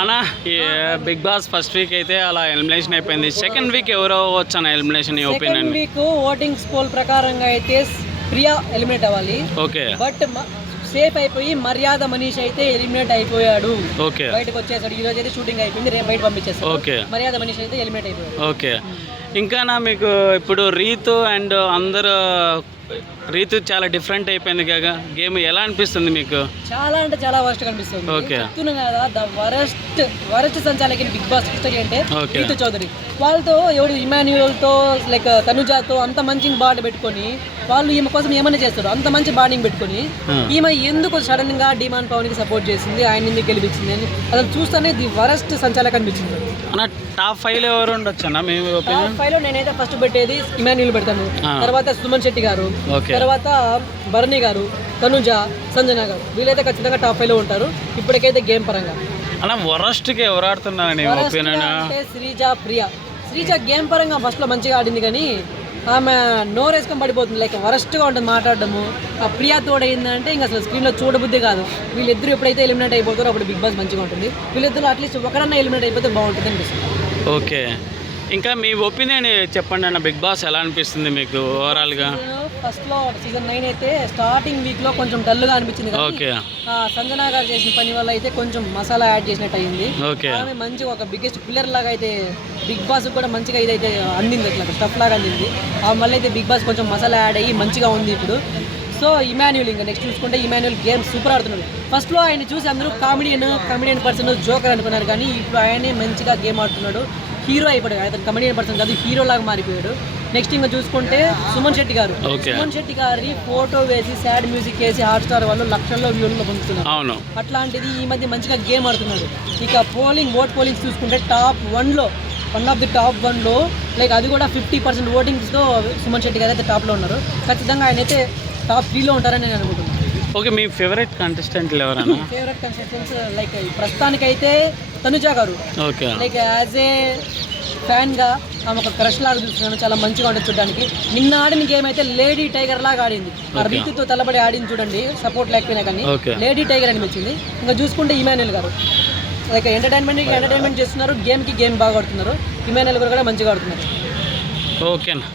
అన్న ఈ big boss first week అయితే అలా ఎలిమినేషన్ అయిపోయింది. సెకండ్ వీక్ ఎవరో వచ్చు అన్న elimination opinion? Second week votings poll ప్రకారంగా అయితే ప్రియా ఎలిమినేట్ అవ్వాలి. ఓకే. బట్ సేఫ్ అయిపోయి మర్యాద మనీష్ అయితే ఎలిమినేట్ అయిపోయాడు. ఓకే. బయటకు వచ్చేసాడు. ఈ రోజు అయితే షూటింగ్ అయిపోయింది, రేపు బయట పంపించేస్తాడు. ఓకే. మర్యాద మనీష్ అయితే ఎలిమినేట్ అయిపోయాడు. ఓకే. ఇంకా మీకు ఇప్పుడు రీతు అండ్ అందరూ రీతు చాలా డిఫరెంట్ అయిపోయింది కదా, గేమ్ ఎలా అనిపిస్తుంది మీకు? చాలా అంటే చాలా వర్స్ట్ కనిపిస్తుంది. ఓకే. చెప్తున్నా కదా, ద వరస్ట్ సంచాలకుని బిగ్ బాస్ అంటే ఓకే. రీతు చౌదరి. వాళ్ళతో ఎవడు ఇమాన్యుయల్తో లైక్ తనుజాతో అంత మంచి బాండ్ పెట్టుకొని వాళ్ళు ఈమె కోసం ఏమైనా చేస్తారు. అంత మంచి బాండింగ్ పెట్టుకొని ఈమె ఎందుకు సడన్ గా డిమాండ్ పవన్ కి సపోర్ట్ చేసింది, ఆయన ఎందుకు గెలిపించింది అని అసలు చూస్తేనే ది వరస్ట్ సంచాలక అనిపించింది. అన్న టాప్ 5 ఎవరు ఉండొచ్చు అన్న మీ ఒపీనియన్? టాప్ 5 లో నేనైతే ఫస్ట్ పెట్టేది ఇమాన్యుయల్ పెడతాను, తర్వాత సుమన్ శెట్టి గారు, తర్వాత భరణి గారు, తనుజ, సంజన గారు. వీళ్ళైతే ఖచ్చితంగా టాప్ 5 లో ఉంటారు ఇప్పటికైతే గేమ్ పరంగా. అన్న వరస్ట్ కి ఎవరు ఆడుతున్నారు నీ ఒపీనియన్? అంటే శ్రీజ, ప్రియా. శ్రీజ గేమ్ పరంగా ఫస్ట్ లో మంచిగా ఆడింది కానీ ఆమె నోరు వేసుకొని పడిపోతుంది, లైక్ వరస్ట్గా ఉంటుంది మాట్లాడడము. ఆ ప్రియా తోడైందంటే ఇంకా అసలు స్క్రీన్లో చూడబుద్ధి కాదు. వీళ్ళిద్దరు ఎప్పుడైతే ఎలిమినేట్ అయిపోతారో అప్పుడు బిగ్ బాస్ మంచిగా ఉంటుంది. వీళ్ళిద్దరు అట్లీస్ట్ ఒకరన్నా ఎలిమినేట్ అయిపోతే బాగుంటుంది అనిపిస్తుంది. ఓకే. ఇంకా మీ ఒపీనియన్ చెప్పండి అన్న, బిగ్ బాస్ ఎలా అనిపిస్తుంది మీకు ఓవరాల్గా? ఫస్ట్లో సీజన్ 9 అయితే స్టార్టింగ్ వీక్లో కొంచెం డల్గా అనిపించింది. ఓకే. సంజన గారు చేసిన పని వల్ల అయితే కొంచెం మసాలా యాడ్ చేసినట్టు అయింది. ఓకే. ఆమె మంచిగా ఒక బిగ్గెస్ట్ పిల్లర్ లాగా అయితే బిగ్ బాస్ కూడా మంచిగా ఇదైతే అందింది, అట్లా స్టఫ్ లాగా అందింది. మళ్ళీ అయితే బిగ్ బాస్ కొంచెం మసాలా యాడ్ అయ్యి మంచిగా ఉంది ఇప్పుడు. సో ఇమాన్యుయల్ ఇంకా నెక్స్ట్ చూసుకుంటే ఇమాన్యుయల్ గేమ్ సూపర్ ఆడుతున్నాడు. ఫస్ట్లో ఆయన చూసి అందరూ కామెడియన్ పర్సన్, జోకర్ అనుకున్నారు కానీ ఇప్పుడు ఆయనే మంచిగా గేమ్ ఆడుతున్నాడు. హీరో అయిపోయాడు. అతను కమెడియన్ పర్సన్ కాదు, హీరో లాగా మారిపోయాడు. నెక్స్ట్ ఇంకా చూసుకుంటే సుమన్ శెట్టి గారు. సుమన్ శెట్టి గారి ఫోటో వేసి సాడ్ మ్యూజిక్ వేసి హాట్స్టార్ వాళ్ళు లక్షల్లో వ్యూల్లో పొందుతున్నారు. అట్లాంటిది ఈ మధ్య మంచిగా గేమ్ ఆడుతున్నాడు. ఇక ఓట్ పోలింగ్స్ చూసుకుంటే టాప్ 1లో టాప్ 1లో లైక్ అది కూడా 50% ఓటింగ్స్తో సుమన్ శెట్టి గారు అయితే టాప్లో ఉన్నారు. ఖచ్చితంగా ఆయన అయితే టాప్ 3లో ఉంటారని నేను అనుకుంటున్నాను. ఓకే. మీ ఫేవరెట్ కంటెస్టెంట్లు ఎవరన్నా? ఫేవరెట్ కంటెస్టెంట్స్ లైక్ ప్రస్తుతానికైతే తనుజ గారు. ఓకే. లైక్ యాజ్ ఏ ఫ్యాన్గా ఆమె ఒక క్రష్ లాగా చూస్తున్నాను, చాలా మంచిగా ఉంటుంది చూడడానికి. నిన్న ఆడిన గేమ్ అయితే లేడీ టైగర్ లాగా ఆడింది. ఆ రీతితో తలబడి ఆడింది చూడండి, సపోర్ట్ లేకపోయినా కానీ లేడీ టైగర్ అనిపించింది. ఇంకా చూసుకుంటే ఇమాన్యుయల్ గారు లైక్ ఎంటర్టైన్మెంట్ చేస్తున్నారు, గేమ్కి గేమ్ బాగా ఆడుతున్నారు. ఇమాన్యుయల్ గారు కూడా మంచిగా ఆడుతున్నారు. ఓకేనా.